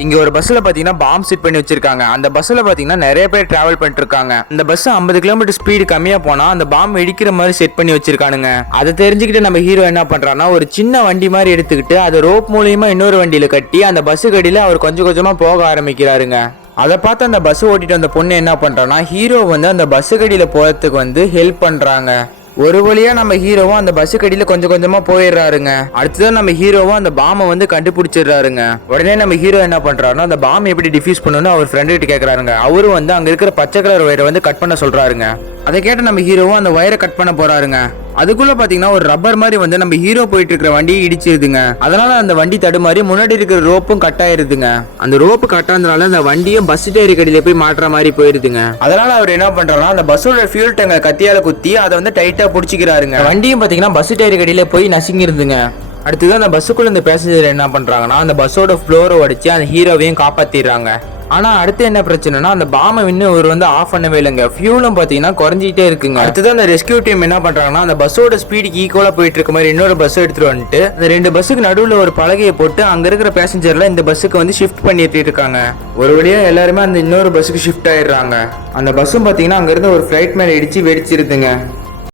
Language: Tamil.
இங்க ஒரு பஸ்ல பாத்தீங்கன்னா பாம் செட் பண்ணி வச்சிருக்காங்க. அந்த பஸ்ல பாத்தீங்கன்னா நிறைய பேர் டிராவல் பண்ணிட்டு இருக்காங்க. இந்த பஸ் 50 கிலோமீட்டர் ஸ்பீடு கம்மியா போனா அந்த பாம் வெடிக்கிற மாதிரி செட் பண்ணி வச்சிருக்கானுங்க. அதை தெரிஞ்சுக்கிட்டு நம்ம ஹீரோ என்ன பண்றான்னா ஒரு சின்ன வண்டி மாதிரி எடுத்துக்கிட்டு அதை ரோப் மூலியமா இன்னொரு வண்டியில கட்டி அந்த பஸ் கடியில அவர் கொஞ்சம் கொஞ்சமா போக ஆரம்பிக்கிறாருங்க. அதை பார்த்து அந்த பஸ் ஓட்டிட்டு வந்த பொண்ணு என்ன பண்றான்னா ஹீரோ அந்த பஸ் கடியில போறதுக்கு ஹெல்ப் பண்றாங்க. ஒரு வழியா நம்ம ஹீரோவும் அந்த பஸ் கடியில கொஞ்சம் கொஞ்சமா போயிடுறாருங்க. அடுத்ததான் நம்ம ஹீரோவும் அந்த பாம்பை கண்டுபிடிச்சிடுறாருங்க. உடனே நம்ம ஹீரோ என்ன பண்றாருன்னா அந்த பாம்பை எப்படி டிஃப்யூஸ் பண்ணணும்னு அவர் ஃப்ரெண்டு கிட்ட கேட்கறாருங்க. அவரும் அங்க இருக்கிற பச்சை கலர் வயரை கட் பண்ண சொல்றாருங்க. அதை கேட்டு நம்ம ஹீரோவும் அந்த வயரை கட் பண்ண போறாருங்க. அதுக்குள்ள பாத்தீங்கன்னா ஒரு ரப்பர் மாதிரி நம்ம ஹீரோ போயிட்டு இருக்கிற வண்டியை இடிச்சிருதுங்க. அதனால அந்த வண்டி தடுமாறி முன்னாடி இருக்கிற ரோப்பும் கட் ஆயிருதுங்க. அந்த ரோப்பு கட் ஆனதுனால அந்த வண்டியும் பஸ் டயர் கடியில போய் மாற்ற மாதிரி போயிருதுங்க. அதனால அவர் என்ன பண்றாருன்னா அந்த பஸ்ஸோட ஃபியூல் டேங்க கத்தியால குத்தி அதை டைட்டா புடிச்சிக்கிறாருங்க. வண்டியும் பாத்தீங்கன்னா பஸ் டயர் கடியில போய் நசுங்கிருதுங்க. அடுத்தது அந்த பஸ்ஸுக்குள்ள இந்த பேசஞ்சர் என்ன பண்றாங்கன்னா அந்த பஸ்ஸோட ஃப்ளோரை உடைச்சு அந்த ஹீரோவையும் காப்பாத்திடுறாங்க. ஆனா அடுத்து என்ன பிரச்சனைனா அந்த பாம்பை இன்னும் ஆஃப் பண்ணவே இல்லைங்க. ஃபியூலும் பாத்தீங்கன்னா குறைஞ்சிட்டே இருக்குங்க. அடுத்தது அந்த ரெஸ்கியூ டீம் என்ன பண்றாங்கன்னா அந்த பஸ்ஸோட ஸ்பீடுக்கு ஈக்குவலா போயிட்டு இருக்க மாதிரி இன்னொரு பஸ் எடுத்துட்டு வந்துட்டு அந்த 2 பஸ்ஸுக்கு நடுவுல ஒரு பலகையை போட்டு அங்க இருக்கிற பேசஞ்சர்ல இந்த பஸ்ஸுக்கு ஷிஃப்ட் பண்ணிட்டு இருக்காங்க. ஒரு வழியா எல்லாருமே அந்த இன்னொரு பஸ்ஸுக்கு ஷிஃப்ட் ஆயிடுறாங்க. அந்த பஸ்ஸும் பாத்தீங்கன்னா அங்க இருந்து ஒரு ஃபிளைட் மேல இடிச்சு வெடிச்சிருதுங்க.